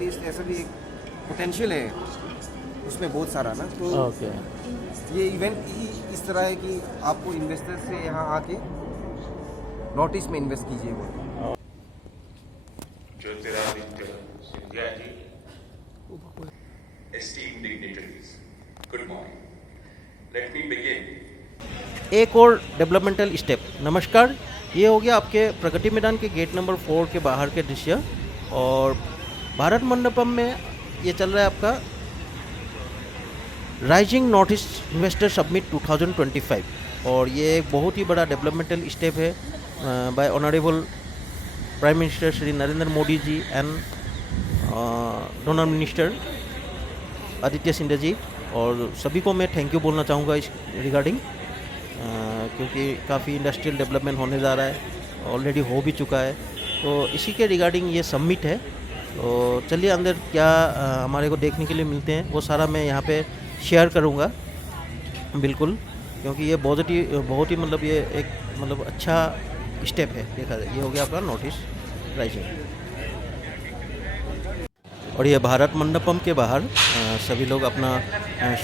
North east ऐसा भी एक पोटेंशियल है उसमें बहुत सारा ना, तो ओके। ये इवेंट ही इस तरह है कि आपको इन्वेस्टर से यहाँ आके नॉर्थ ईस्ट में इन्वेस्ट कीजिए वो। Jyotiraditya Scindia ji, esteemed dignitaries, good morning. Let me begin. एक और डेवलपमेंटल स्टेप। नमस्कार, ये हो गया आपके प्रगति मैदान के गेट नंबर 4 के बाहर के दृश्य, और भारत मंडपम में ये चल रहा है आपका rising north east investor summit 2025, और ये एक बहुत ही बड़ा डेवलपमेंटल स्टेप है by honourable prime minister Shri Narendra Modi ji and DoNER minister Aditya Scindia ji, और सभी को मैं थैंक यू बोलना चाहूँगा इस रिगार्डिंग, क्योंकि काफ़ी इंडस्ट्रियल डेवलपमेंट होने जा रहा है, ऑलरेडी हो भी चुका है, तो इसी के रिगार्डिंग ये समिट है। तो चलिए अंदर क्या हमारे को देखने के लिए मिलते हैं वो सारा मैं यहाँ पे शेयर करूँगा बिल्कुल, क्योंकि ये बहुत ही मतलब ये एक मतलब अच्छा स्टेप है देखा जाए। ये हो गया आपका नॉर्थ ईस्ट राइजिंग, और ये भारत मंडपम के बाहर सभी लोग अपना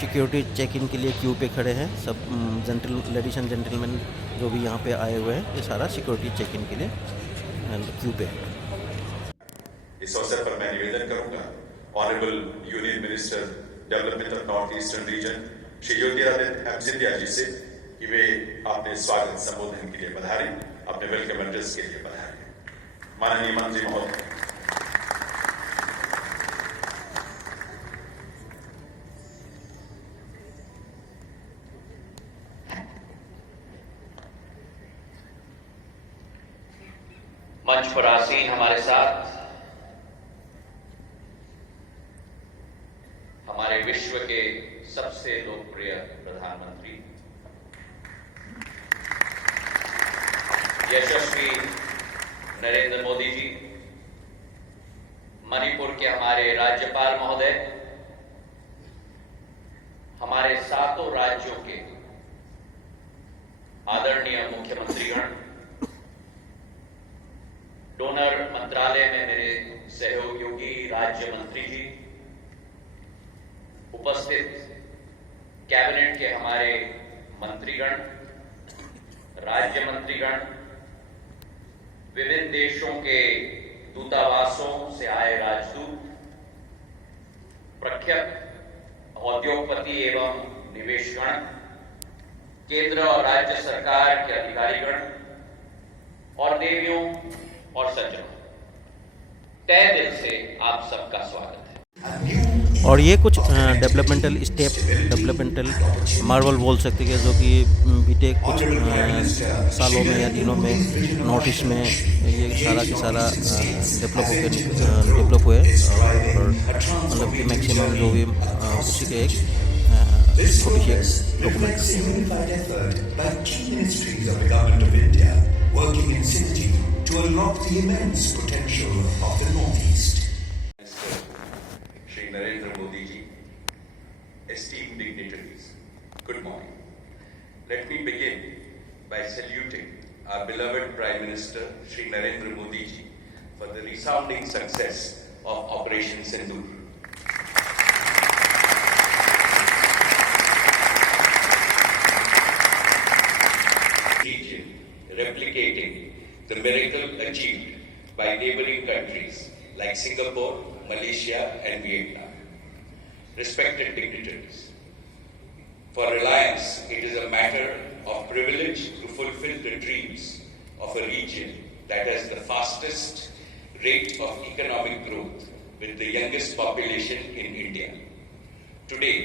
सिक्योरिटी चेक इन के लिए क्यू पे खड़े हैं। सब लेडीज एंड जेंटलमैन जो भी यहाँ पे आए हुए हैं, ये सारा सिक्योरिटी चेक इन के लिए क्यू पे है। इस अवसर पर मैं निवेदन करूंगा honourable union minister development of north eastern region Shri Jyotiraditya Scindia ji से कि वे अपने स्वागत संबोधन के लिए पधारें, अपने वेलकम एड्रेस के लिए पधारें। माननीय मंत्री महोदय, मंच पर आसीन हमारे साथ हमारे विश्व के सबसे लोकप्रिय प्रधानमंत्री यशस्वी नरेंद्र मोदी जी, मणिपुर के हमारे राज्यपाल महोदय, हमारे सातों राज्यों के आदरणीय मुख्यमंत्रीगण, डोनर मंत्रालय में मेरे सहयोगी राज्य मंत्री जी, उपस्थित कैबिनेट के हमारे मंत्रीगण, राज्य मंत्रीगण, विभिन्न देशों के दूतावासों से आए राजदूत, प्रख्यात उद्योगपति एवं निवेशगण, केंद्र और राज्य सरकार के अधिकारीगण और देवियों और सज्जनों, तहे दिल से आप सबका स्वागत है। और ये कुछ डेवलपमेंटल स्टेप, डेवलपमेंटल मार्वल बोल सकते हैं, जो कि बीते कुछ सालों में या दिनों में नॉर्थ ईस्ट में ये सारा के सारा डेवलप हुए, और मतलब कि मैक्सिमम जो भी उसी के एक छोटी सी document. To unlock the immense potential of the Northeast. Shri Narendra Modi ji, esteemed dignitaries, good morning. Let me begin by saluting our beloved Prime Minister Shri Narendra Modi ji for the resounding success of Operation Sindoor. Region replicating the miracle achieved by neighboring countries like Singapore, Malaysia and Vietnam. Respected dignitaries, for Reliance, it is a matter of privilege to fulfill the dreams of a region that has the fastest rate of economic growth with the youngest population in India. Today,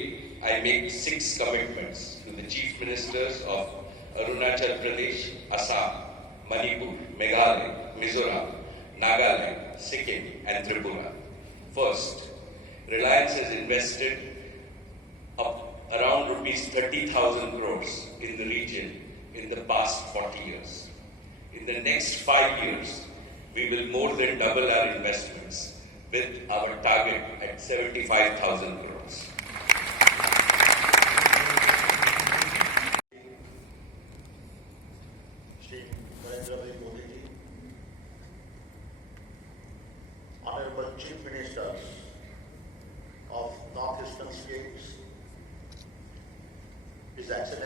I make 6 commitments to the Chief Ministers of Arunachal Pradesh, Assam, Manipur, Meghalaya, Mizoram, Nagaland, Sikkim and Tripura. First, Reliance has invested around rupees 30,000 crores in the region in the past 40 years. In the next 5 years, we will more than double our investments with our target at 75,000 crores. Honorable Chief Ministers,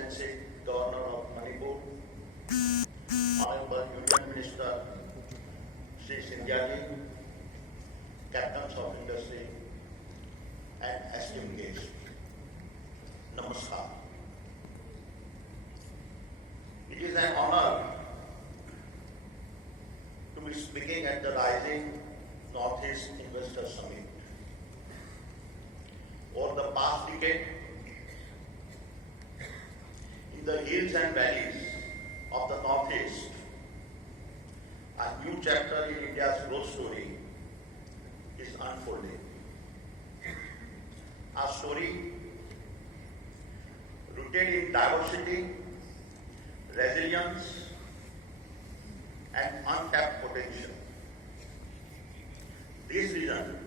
Excellency Governor of Manipur, Honorable Union Minister Sri Sindhya ji, Captains of Industry, and esteemed guests. Namaskar. It is an honor to be speaking at the Rising Northeast Investor Summit. Over the past decade, in the hills and valleys of the Northeast, a new chapter in India's growth story is unfolding. A story rooted in diversity, resilience, and untapped potential. This region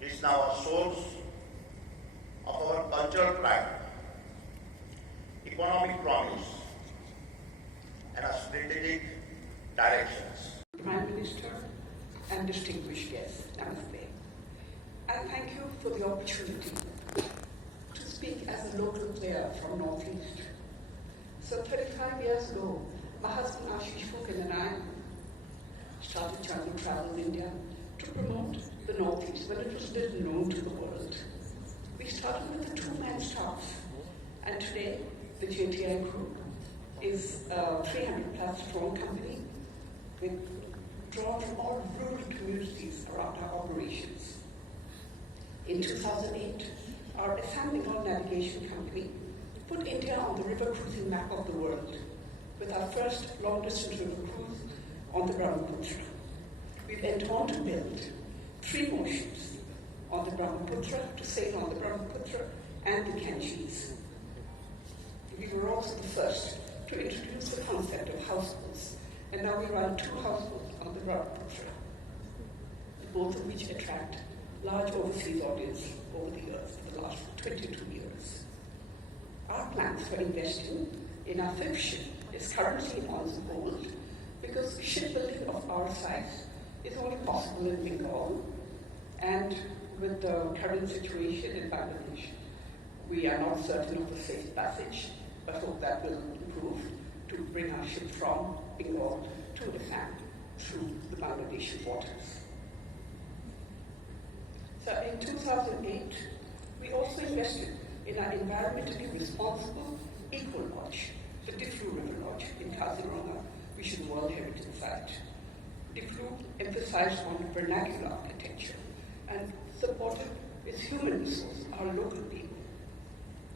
is now a source of our cultural pride, economic promise, and a strategic directions. Prime Minister and distinguished guests, Namaste. I thank you for the opportunity to speak as a local player from Northeast. So 35 years ago, my husband Ashish Fukin and I started Jungle Travel in India to promote the Northeast when it was little known to the world. We started with a two-man staff, and today the JTI Group is a 300-plus strong company with drawn from all rural communities around our operations. In 2008, our Assam Bengal Navigation Company put India on the river cruising map of the world with our first long-distance river cruise on the Brahmaputra. We went on to build 3 more ships on the Brahmaputra to sail on the Brahmaputra and the Ganges. We were also the first to introduce the concept of houseboats, and now we run 2 houseboats on the Brahmaputra, both of which attract large overseas audience over the years, for the last 22 years. Our plans for investing in our 5th ship is currently on hold because shipbuilding of our size is only possible in Bengal, and with the current situation in Bangladesh, we are not certain of the safe passage, but hope that will improve to bring our ship from Bengal to Assam through the Bangladeshi waters. So in 2008, we also invested in our environmentally responsible eco lodge, the Diflu River Lodge in Kaziranga, which is a World Heritage Site. Diflu emphasized on vernacular architecture and supported its human resource, our local people.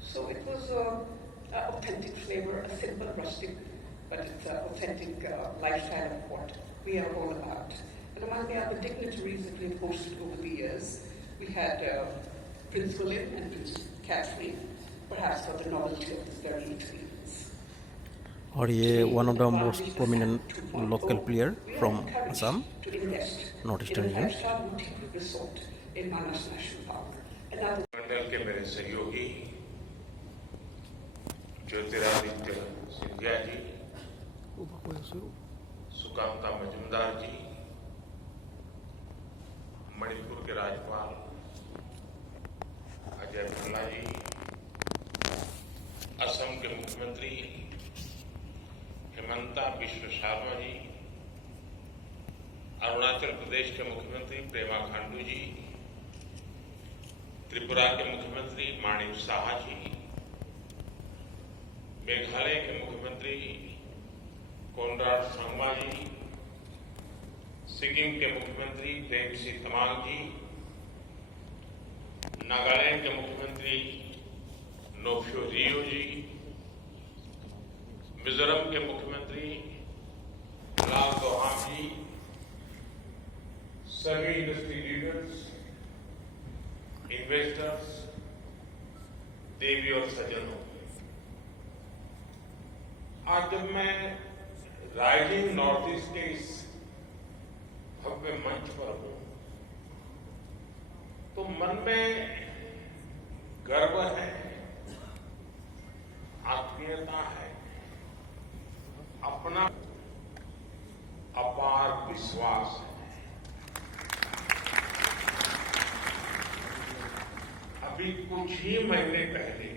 So it was an authentic flavor, a simple, rustic, but it's an authentic lifestyle of what we are all about. And among the other dignitaries that we've hosted over the years, we had Prince William and Prince Catherine, perhaps for the novelty of this very experience. और ये one of the most prominent local player from Assam, Northeastern region. मंडल के मेरे सहयोगी ज्योतिरादित्य सिंधिया जी, सुकांता मजुमदार जी, मणिपुर के राज्यपाल अजय भल्ला जी, असम के मुख्यमंत्री हेमंता बिश्व शर्मा जी, अरुणाचल प्रदेश के मुख्यमंत्री प्रेमा खांडू जी, त्रिपुरा के मुख्यमंत्री माणिक साहा जी, मेघालय के मुख्यमंत्री कोनराड संगमा जी, सिक्किम के मुख्यमंत्री प्रेमसिंह तमांग जी, नागालैंड के मुख्यमंत्री नोफ्यो रियो जी, मिजोरम के मुख्यमंत्री लाल दोहाम जी, सभी इंडस्ट्री लीडर्स, इन्वेस्टर्स, देवी और सज्जनों, आज जब मैं राइजिंग नॉर्थ ईस्ट के इस भव्य मंच पर हूं, तो मन में गर्व है, आत्मीयता है, अपना अपार विश्वास है। अभी कुछ ही महीने पहले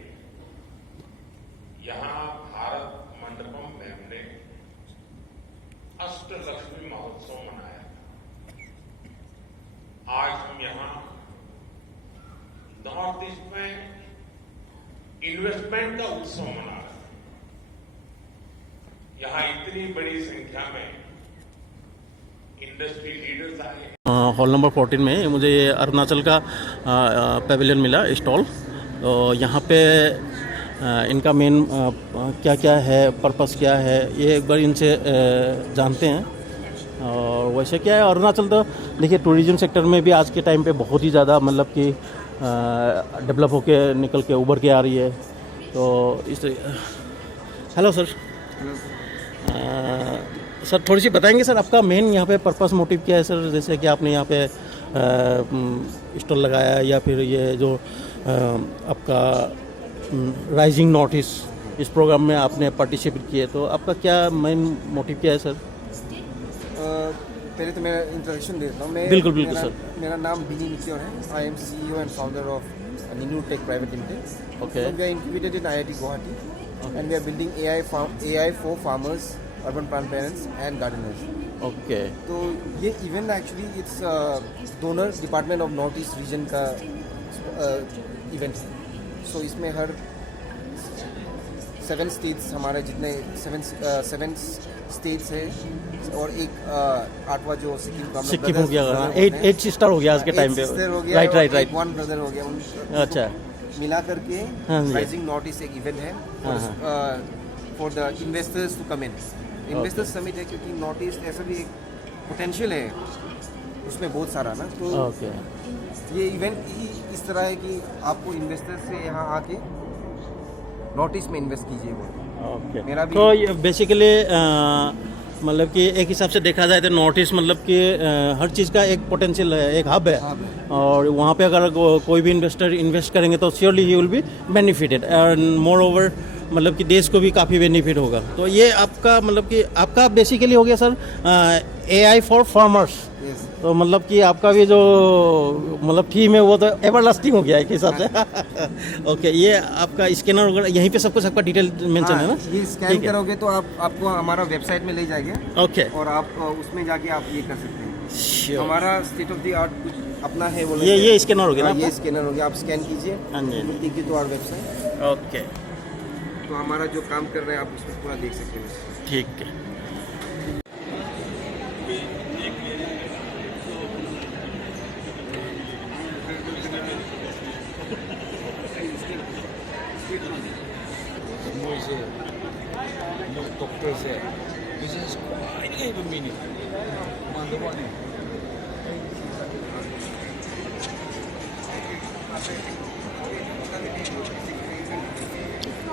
यहाँ भारत मंडपम में हमने अष्टलक्ष्मी महोत्सव मनाया। आज हम यहाँ नॉर्थ ईस्ट में इन्वेस्टमेंट का उत्सव मना रहे हैं। यहाँ इतनी बड़ी संख्या में इंडस्ट्री लीडर्स आए। हॉल नंबर 14 में मुझे ये अरुणाचल का पेविलियन मिला स्टॉल। तो यहाँ पे इनका मेन क्या क्या है, पर्पस क्या है, ये एक बार इनसे जानते हैं। और वैसे क्या है, अरुणाचल तो देखिए टूरिज्म सेक्टर में भी आज के टाइम पे बहुत ही ज़्यादा मतलब कि डेवलप होके निकल के उभर के आ रही है। तो इस हेलो सर, सर थोड़ी सी बताएंगे सर आपका मेन यहाँ पे पर्पस मोटिव क्या है सर? जैसे कि आपने यहाँ पे स्टॉल लगाया या फिर ये जो आपका राइजिंग नॉर्थ ईस्ट इस प्रोग्राम में आपने पार्टिसिपेट किए, तो आपका क्या मेन मोटिव क्या है सर? पहले तो मेरा इंट्रोडक्शन देता हूँ मैं। बिल्कुल बिल्कुल सर। मेरा नाम बिनी मित्योर है। I am CEO and founder of Neenu tech private limited. Okay. We are incubated in IIT Guwahati and we are building AI for farmers, urban plant parents and gardeners. Okay. तो ये event actually it's DoNER department of North East region का event है। So इसमें हर 7 states, हमारे जितने 7 states है और एक 8वां जो सिक्किम हो गया, 8 सिस्टर हो गया आज के टाइम पे। राइट। 1 ब्रदर हो गया। अच्छा। मिला करके हाँ जी। राइजिंग नॉर्थ ईस्ट एक इवेंट है for the investors to come in. Investors summit है क्योंकि नॉर्थ ईस्ट ऐसा भी एक पोटेंशियल है उसमें बहुत सारा ना। तो ये इवेंट इस तरह है कि आपको इन्वेस्टर से यहाँ आके नॉर्थ ईस्ट में इन्वेस्ट कीजिए वो। ओके। मेरा भी तो ये बेसिकली मतलब कि एक हिसाब से देखा जाए तो नॉर्थ ईस्ट मतलब कि हर चीज़ का एक पोटेंशियल है, एक हब है। और वहाँ पे अगर कोई भी इन्वेस्टर इन्वेस्ट करेंगे तो surely he will be benefited and more over मतलब कि देश को भी काफ़ी बेनिफिट होगा। तो ये आपका मतलब कि आपका बेसिकली हो गया सर AI फॉर फार्मर्स। तो मतलब कि आपका भी जो मतलब थीम है वो तो एवरलास्टिंग हो गया एक हिसाब से। ओके। ये आपका स्कैनर वगैरह यहीं पे सब कुछ आपका डिटेल मेंशन है ना? ये स्कैन करोगे तो आपको हमारा वेबसाइट में ले जाएगा। ओके। और आप उसमें जाके आप ये कर सकते हैं। हमारा स्टेट ऑफ द आर्ट कुछ अपना है वो। ये स्कैनर हो गया ना? ये स्कैनर हो गया, आप स्कैन कीजिए। हाँ जी। Take you to our website. Okay. तो हमारा जो काम कर रहे हैं आप उसमें पूरा देख सकते हैं। ठीक है।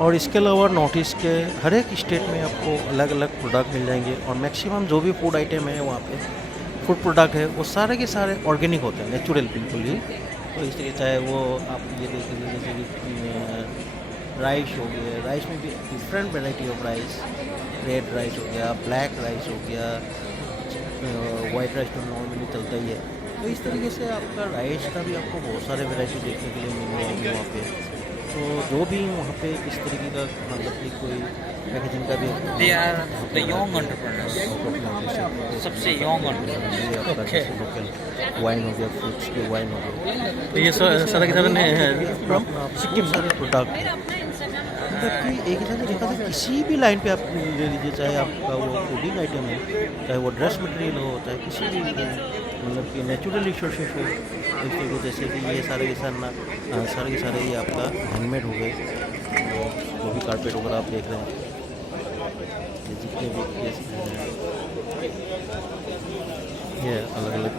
और इसके अलावा नॉर्थ ईस्ट के हर एक स्टेट में आपको अलग अलग प्रोडक्ट मिल जाएंगे और मैक्सिमम जो भी फूड आइटम है वहाँ पे फूड प्रोडक्ट है वो सारे के सारे ऑर्गेनिक होते हैं, नेचुरल बिल्कुल ही। तो इसलिए चाहे वो आप ये देख लीजिए जैसे कि राइस हो गया, राइस में भी different variety of rice, red rice हो गया, ब्लैक राइस हो गया, वाइट राइस तो नॉर्मली चलता ही है। तो इस तरीके से आपका राइस का भी आपको बहुत सारे वेराइटी देखने के लिए मिल जाएंगे वहाँ पे। तो जो भी वहाँ पे इस तरीके का मतलब कि कोई पैकेजिंग का भी they are the young entrepreneurs, सबसे यंग एंटरप्रेन्योर्स। लोकल वाइन हो गया, फ्रूट्स के वाइन हो गया, ये सारा के सारे सिक्किम सारे प्रोडक्ट मतलब कि एक हिसाब से देखा जाए किसी भी लाइन पे आप ले लीजिए, चाहे आपका वो फूडिंग आइटम है, चाहे वो ड्रेस मटेरियल हो, चाहे किसी भी मतलब कि नेचुरल रिसोर्सेज हो। इस तरीके जैसे कि ये सारे के सारे ये आपका हैंडमेड हो गए। जो भी कारपेट वगैरह आप देख रहे हैं, ये जितने भी ये अलग अलग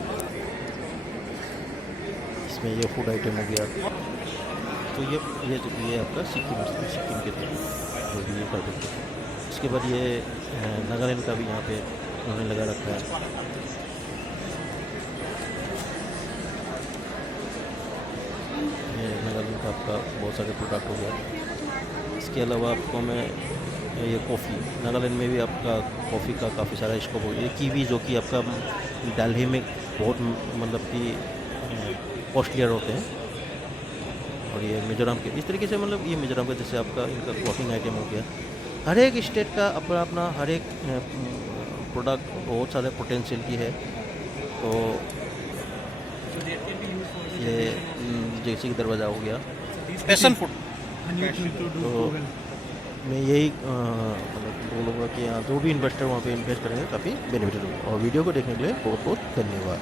इसमें ये फूड आइटम हो गया। तो ये आपका सिक्किम के जो भी ये कर देते हैं। इसके बाद ये नागालैंड का भी यहाँ पे उन्होंने लगा रखा है। ये नागालैंड का आपका बहुत सारे प्रोडक्ट हो गया। इसके अलावा आपको मैं ये कॉफ़ी, नागालैंड में भी आपका कॉफ़ी का काफ़ी सारा स्कोप हो गया। ये कीवी जो कि आपका दिल्ली में बहुत मतलब कि कॉस्टलियर होते हैं, और ये मिजोरम के इस तरीके से, मतलब ये मिजोरम का जैसे आपका इनका क्लॉथिंग आइटम हो गया। हर एक स्टेट का अपना अपना हर एक प्रोडक्ट बहुत सारे पोटेंशियल की है। तो ये जैसे कि दरवाज़ा हो गया पैशन फूड। तो मैं यही मतलब बोलूँगा कि यहाँ जो भी इन्वेस्टर वहाँ पे इन्वेस्ट करेंगे काफ़ी बेनिफिट होगा। और वीडियो को देखने के लिए बहुत बहुत धन्यवाद।